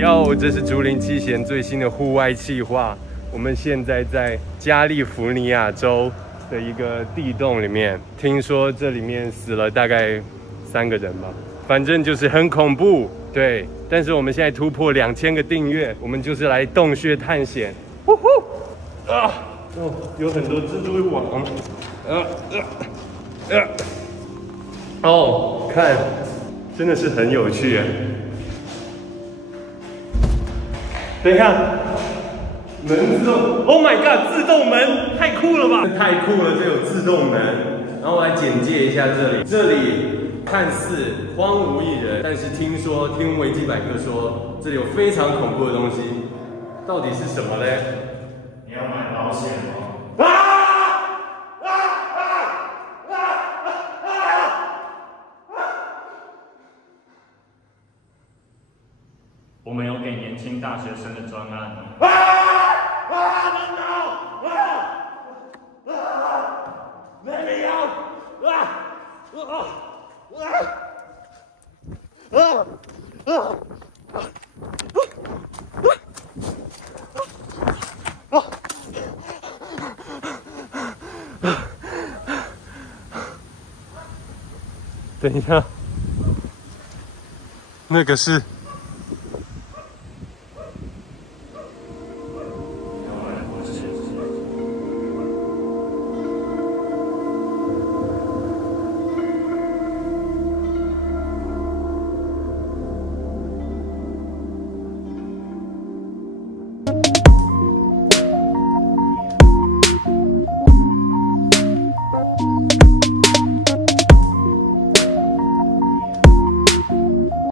哟，这是竹林七贤最新的户外企划。我们现在在加利福尼亚州的一个地洞里面，听说这里面死了大概3个人吧，反正就是很恐怖。对，但是我们现在突破2000个订阅，我们就是来洞穴探险。呼呼啊！哦，有很多蜘蛛网。哦，看，真的是很有趣耶。等一下，门自动 ，Oh my god， 自动门太酷了吧！太酷了，这有自动门。然后我来简介一下这里，这里看似荒无一人，但是听维基百科说，这里有非常恐怖的东西，到底是什么嘞？你要买保险吗？我们有给年轻大学生的专案。等一下，那个是